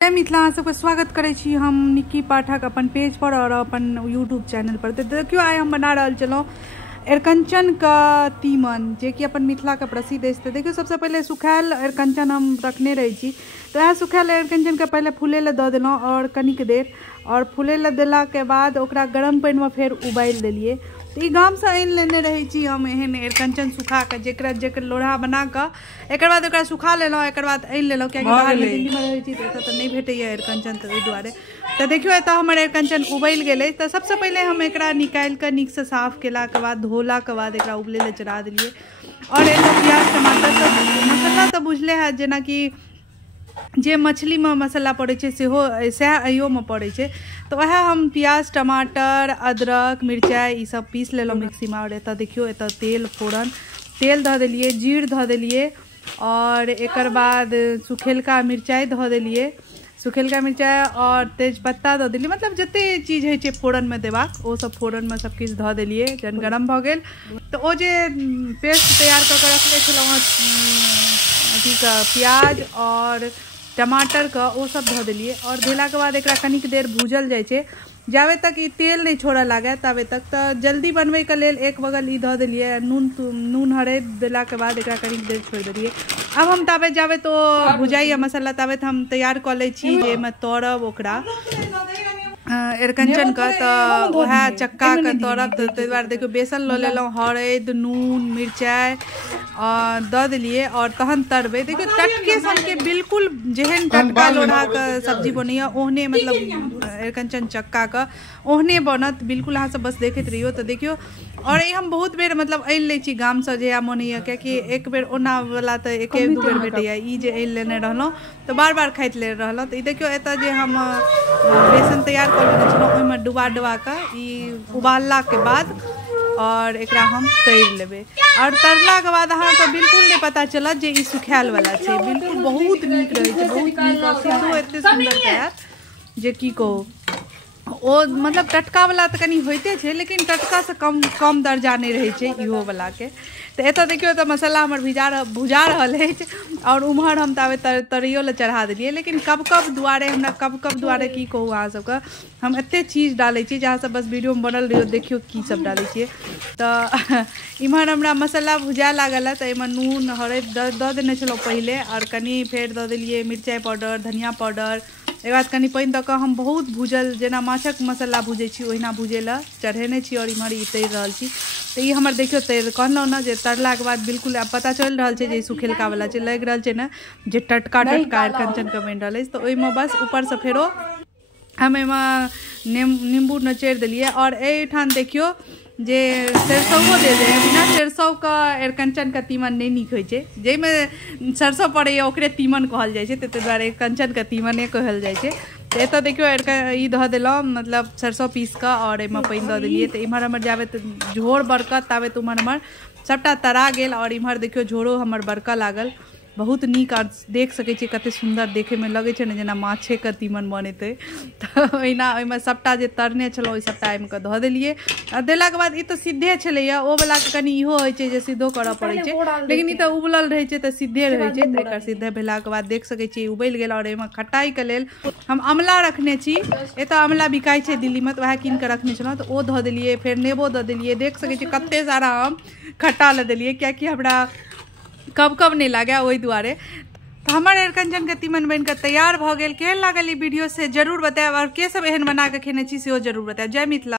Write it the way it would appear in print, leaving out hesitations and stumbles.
मिथिला सबके स्वागत करै छी हम निक्की पाठक अपन पेज पर और अपन यूट्यूब चैनल पर। तो देखियो आइ हम बना रहल छलौं अरिकंचन का तीमन जे कि अपन मिथिला का प्रसिद्ध अछि। तो देखियो सबसे पहले सुखायल अरिकंचन हम रखने रही छी। तो यह सुखायल अरिकंचन के पहले फूले ला दऽ देलौं और कनिक देर और फूले ला देला के बाद ओकरा गरम पानि में फेर उबाल देलिए। तो गाम से आनि लेने रही छी हम एहन अरिकंचन सुखा के जेकर लोढ़ा बना के एक बाद ओकरा सुखा लेलौं। एक बाद आनि लेलौं कियाकि बाहर में दिल्ली में रहै छी तो एतऽ नहीं भेटैया अरिकंचन, तो ओहि दुआरे। तो देखियो एतऽ हमर अरिकंचन उबलि गेलै। तो सबसे पहले हम एकरा निकालि के नीक से साफ केला के बाद धोला के बाद एकरा उबले ला चढ़ा देलिए। और एतऽ प्याज टमाटर सब मसाला तो बुझले है जेना कि जे मछली में मसाला पड़े छे सेहो सएह अइयो में पड़े छे। तो वह हम प्याज टमाटर अदरक मिरचाई ई सब पीस लेलौं मिक्सी में। और एतऽ देखियो एतऽ तेल फोड़न तेल धऽ देलिए, जीर धऽ देलिए और एकर बाद सुखेलका मिरचाई धऽ देलिए, सुखेलका मिरचाई और तेजपत्ता दऽ देलिए। मतलब जते चीज है छे फोड़न में देबाक ओ सब फोड़न में सब किछु धऽ देलिए। जन गरम भऽ गेल तो ओ जे पेस्ट तैयार कऽ के रखले छलौं अथी का प्याज और टमाटर का वो सब धऽ देलिए। और धेला के बाद एकरा कनिक देर भूजल जाय छे जावे तक ई तेल नहीं छोड़े लागे तावे तक। तो जल्दी बनवे के लेल एक बगल ई धऽ देलिए नून हरैद देला के बाद एकरा कनिक देर छोड़ देलिए। अब हम तावे जावे तो भुजाइया मसाला तावे तो हम तैयार कर ले छी जे में तोड़ब ओकरा अरिकंचन का। तो वह चक्का के तोड़ब तो ताहि दुआरे देखियो बेसन लऽ लेलौं, हरैद नून मिरचाई और दऽ देलिए और तहन तरबे। देखियो टटके सन के बिल्कुल जेहन टटका लोढ़ा का सब्जी बनैया ओहने मतलब अरिकंचन चक्का का ओहने बनत बिल्कुल। अहाँ सब बस देखैत रहियो। तो देखियो और ये हम बहुत बेर मतलब आनि लै छी गाम से जे मोन होइया कियाकि एक बेर ओना वाला तो एके दू बेर भेटैया। ई जे आनि लेने रहलौं तो बार बार खाइत ले रहलौं। तो ई देखियो एतऽ जे हम बेसन तैयार कर लेने छलौं ओहिमे डुबा के ई उबालला के बाद और एकरा हम तैर लेबे। और तरला के बाद अहाँ के बिल्कुल नहीं पता चलत जे ई सुखायल वाला छै। बिल्कुल बहुत नीक रहे छै, बहुत नीक। और सिद्धो एते सुंदर तैयार जे की कहू ओ मतलब टटका वाला तो कनी होते छे लेकिन टटका से कम दर्जा नहीं रहे छे इहो वाला के। तो एतऽ देखियो तो मसाला हमर भुजा रहल है और उम्हर हम तावे तरियो ला चढ़ा देलिए। लेकिन कब दुआरे हमरा कब दुआरे की कहू अहाँ सबके हम एते चीज डाले छी जहाँ सब बस वीडियो में बनल रहियो देखियो की सब डाले छिए। तो इम्हर हमरा मसाला भुजा लागल है तो एहिमे नून हरैद दऽ देने छलौं पहले और कनी फेर दऽ देलिए मिरचाई पाउडर धनिया पाउडर। एक बाद कनी पानि दऽ कऽ हम बहुत भूजल जेना माछक मसाला भूजै छी ओहिना भूजे ला चढ़ेने छी और इम्हर ई तैर रहल छी। तो ये हमर देखियो तैर कहलौं ना जे तरला के बाद बिल्कुल अब पता चल रहल छै जे सुखेलका वाला छै। लग रहल छै ना जे टटका अरिकंचन के बनि रहल अछि। तो ओहिमे बस ऊपर से फेरो हम एहिमे नींबू नचोड़ि देलिए। और एहिठाम देखियो जे सरसों दे दे बिना सरसों का अरिकंचन का तीमन नहीं नीक होइ छै। जाहिमे सरसों पड़ैया ओकरे तीमन कहल जाइ छै ताहि दुआरे अरिकंचन का तीमने कहल जाइ छै। तो एतऽ देखियो ई धऽ देलौं मतलब सरसों पीस के और एहिमे पानि दऽ देलिए। तो इम्हर हमर जाबे झोर बरकत ताबे तो उम्हर हमर सबटा तरा गेल। और इम्हर देखियो झोरो हमर बरका लागल बहुत नीक। और देख सकै छी कते सुंदर देखे में लगे छै ने जेना माछे के तीमन बनेते। तो ओहिना ओहिमे सबटा जे तरने छलौं ओहि सबटा एहिमे धऽ देलिए। आ देला के बाद ई तो सिद्धे छलैया ओ वाला के कनी इहो होइ छै जे सिद्धो करऽ पड़ै छै लेकिन ई तो उबलल रहै छै तो सिद्धे रहै छै। तो एकर सिद्धे भेला के बाद देख सकै छी उबलि गेल। और एहिमे खटाई के लेल हम अमला रखने छी। एतऽ अमला बिकाई छै दिल्ली में तो वह कीन के रखने छलौं। तो ओ धऽ देलिए फेर नेबो दऽ देलिए। देख सकै छी कते सारा हम खट्टा लऽ देलिए कियाकि हमरा कब नहीं लागे ओहि दुआरे। तो हमार अरिकंचन के तीमन बन के तैयार भ गेल। केहन लागल ई वीडियो से जरूर बताएब और के सब एहन बना के खेने छी सेहो जरूर बताएब। जय मिथिला।